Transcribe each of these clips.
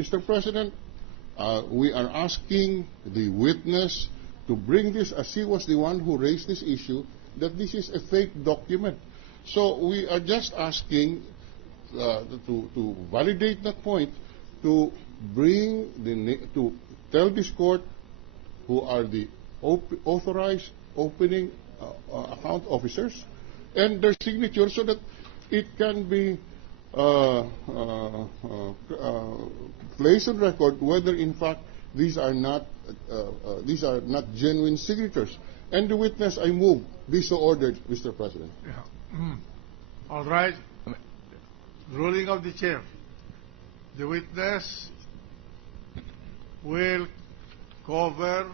Mr. President, we are asking the witness to bring this, as he was the one who raised this issue, that this is a fake document. So we are just asking to validate that point, to bring to tell this court who are the authorized opening account officers and their signatures, so that it can be placed on record whether in fact these are not genuine signatures. And the witness, I move, be so ordered, Mr. President. Yeah. All right. Ruling of the chair. The witness will cover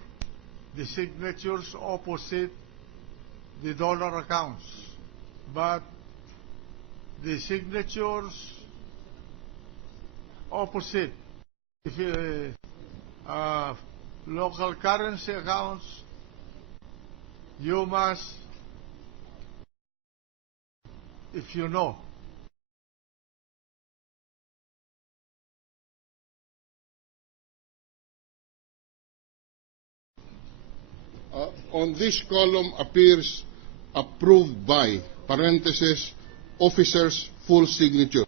the signatures opposite the dollar accounts, but the signatures opposite local currency accounts, you must, if you know. On this column appears approved by, parenthesis, officer's full signature.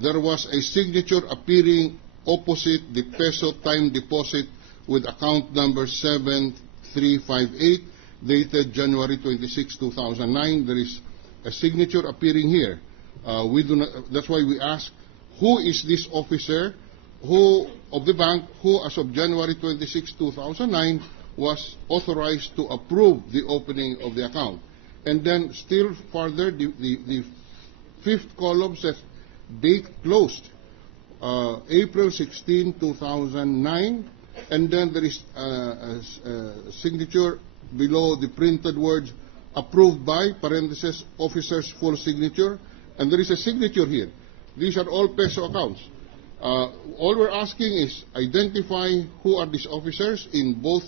There was a signature appearing opposite the peso time deposit with account number 7358, dated January 26, 2009. There is a signature appearing here. That's why we ask, who is this officer of the bank who, as of January 26, 2009, was authorized to approve the opening of the account? And then still further, the fifth column says date closed, April 16, 2009, and then there is a signature below the printed words approved by, parenthesis, officer's full signature, and there is a signature here. These are all peso accounts. All we're asking is identify who are these officers in both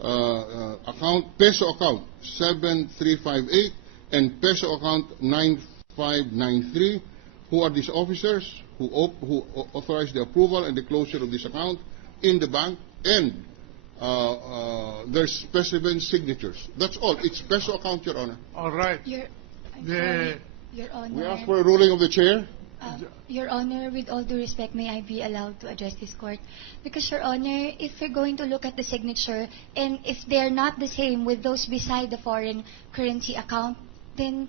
peso account 7358 and peso account 9593. Who are these officers who authorized the approval and the closure of this account in the bank, and their specimen signatures. That's all. It's peso account, Your Honor. All right. Your Honor. We ask for a ruling of the chair. Your Honor, with all due respect, may I be allowed to address this court? Because, Your Honor, if you're going to look at the signature, and if they're not the same with those beside the foreign currency account, then,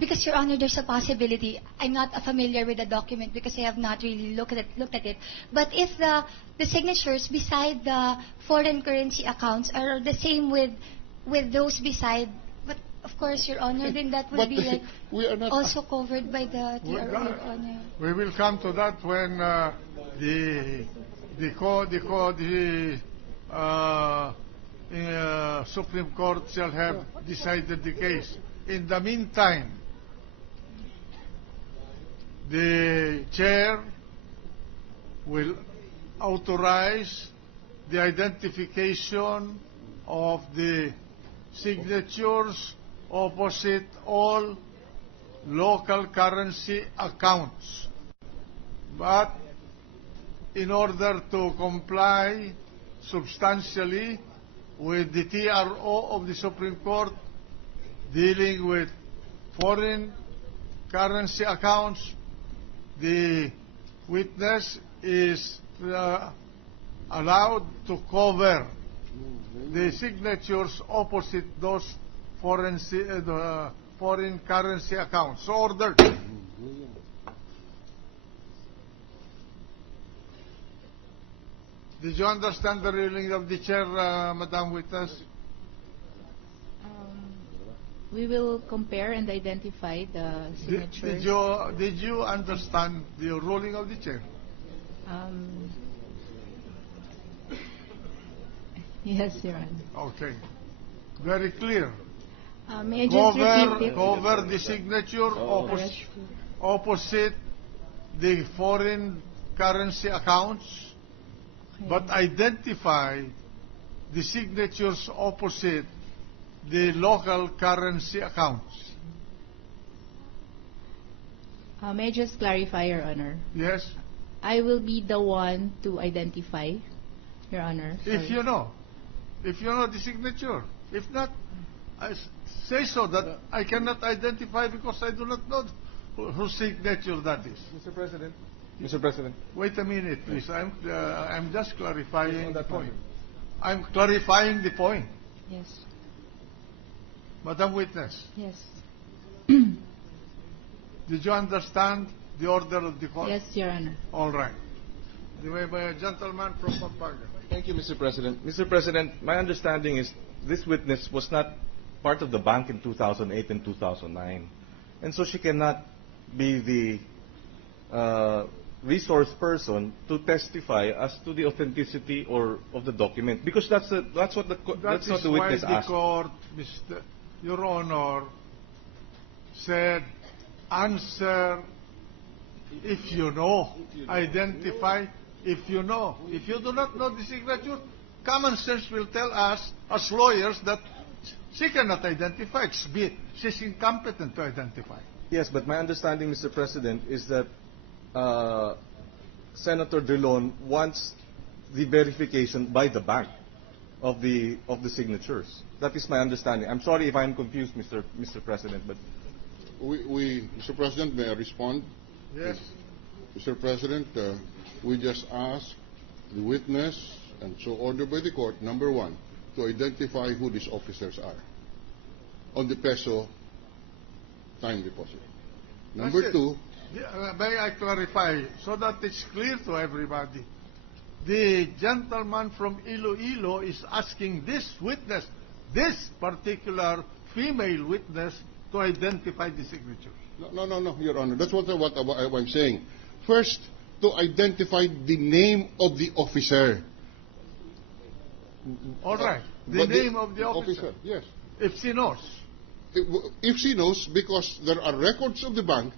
because, Your Honor, there's a possibility. I'm not familiar with the document because I have not really looked at it. But if the signatures beside the foreign currency accounts are the same with those beside, but of course, Your Honor, then that would be like we are not also covered by the TRO, Your Honor. We will come to that when the Supreme Court shall have decided the case. In the meantime, the chair will authorize the identification of the signatures opposite all local currency accounts. But in order to comply substantially with the TRO of the Supreme Court dealing with foreign currency accounts, the witness is allowed to cover the signatures opposite those foreign currency accounts. So ordered. Did you understand the ruling of the chair, Madam Witness? We will compare and identify the signatures. Did you understand the ruling of the chair? Yes, Your Honor. Okay. Very clear. May I just repeat it? Cover the signature opposite the foreign currency accounts, Okay. but identify the signatures opposite the local currency accounts. May I just clarify, Your Honor? Yes? I will be the one to identify, Your Honor. If Sorry. you know. If you know the signature. If not, say so that I cannot identify because I do not know whose signature that is. Mr. President. Mr. President. Wait a minute, please. I'm just clarifying On the that point. matter. I'm clarifying the point. Yes. Madam Witness, Yes. did you understand the order of the court? Yes, Your Honor. All right. The gentleman from Pampanga. Thank you, Mr. President. Mr. President, my understanding is this witness was not part of the bank in 2008 and 2009. And so she cannot be the resource person to testify as to the authenticity of the document, because that's what the That what is the why witness the asked. court, Your Honor, said, answer if you know, identify if you know. If you do not know the signature, common sense will tell us, as lawyers, that she cannot identify. She's incompetent to identify. Yes, but my understanding, Mr. President, is that Senator Drilon wants the verification by the bank of the signatures. That is my understanding. I'm sorry if I'm confused, Mr. President, but Mr. President, may I respond? Yes. Mr. President, we just asked the witness, and so ordered by the court, number one, to identify who these officers are on the peso time deposit. Number That's it. two, May I clarify so that it's clear to everybody? The gentleman from Iloilo is asking this witness, this particular female witness, to identify the signature. no, Your Honor. That's what I'm saying. First, to identify the name of the officer. All right. The But name of the officer. Yes. If she knows. If she knows, because there are records of the bank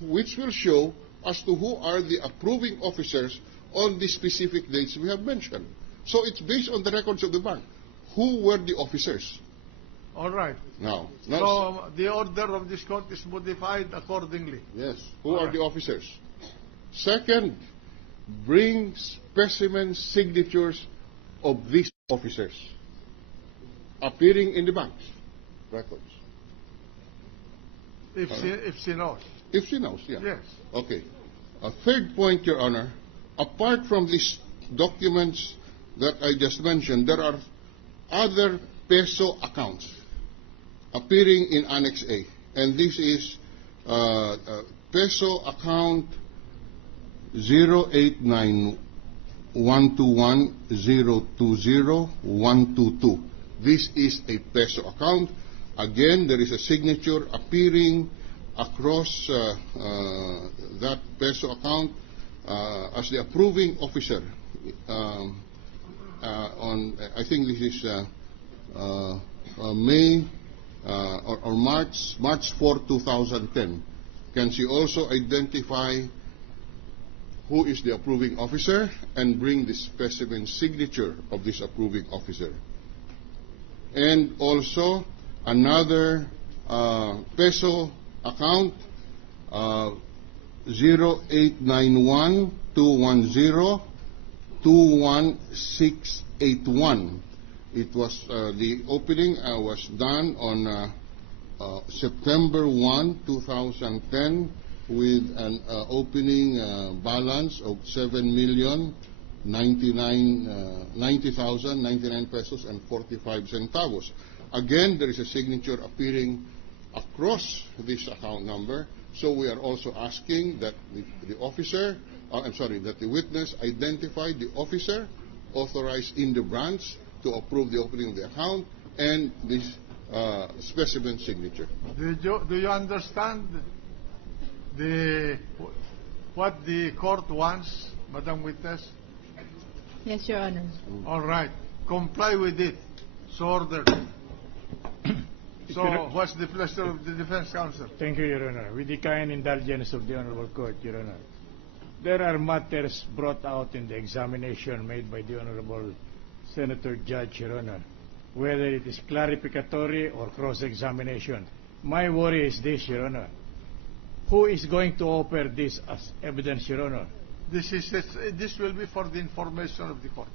which will show as to who are the approving officers on the specific dates we have mentioned. So it's based on the records of the bank. Who were the officers? All right. Now, So the order of this court is modified accordingly. yes, who All are right. the officers? Second, bring specimen signatures of these officers appearing in the bank's records. If she knows. If she knows, yeah. Yes. Okay. A third point, Your Honor, apart from these documents that I just mentioned, there are other peso accounts appearing in Annex A. And this is peso account 089121020 This is a peso account. Again, there is a signature appearing across that peso account as the approving officer on, I think this is May or March 4, 2010. Can she also identify who is the approving officer and bring the specimen signature of this approving officer? And also another peso account 08912102161. It was the opening was done on September 1, 2010 with an opening balance of 7,090,099 pesos and 45 centavos. Again, there is a signature appearing across this account number, so we are also asking that the officer, that the witness identify the officer authorized in the branch to approve the opening of the account and this specimen signature. Do you understand what the court wants, Madam Witness? Yes, Your Honor. All right. Comply with it. So ordered. So, what's the pleasure of the defense counsel? Thank you, Your Honor. With the kind indulgence of the Honorable Court, Your Honor. there are matters brought out in the examination made by the Honorable Senator Judge, Your Honor, whether it is clarificatory or cross-examination. My worry is this, Your Honor. Who is going to offer this as evidence, Your Honor? This will be for the information of the court.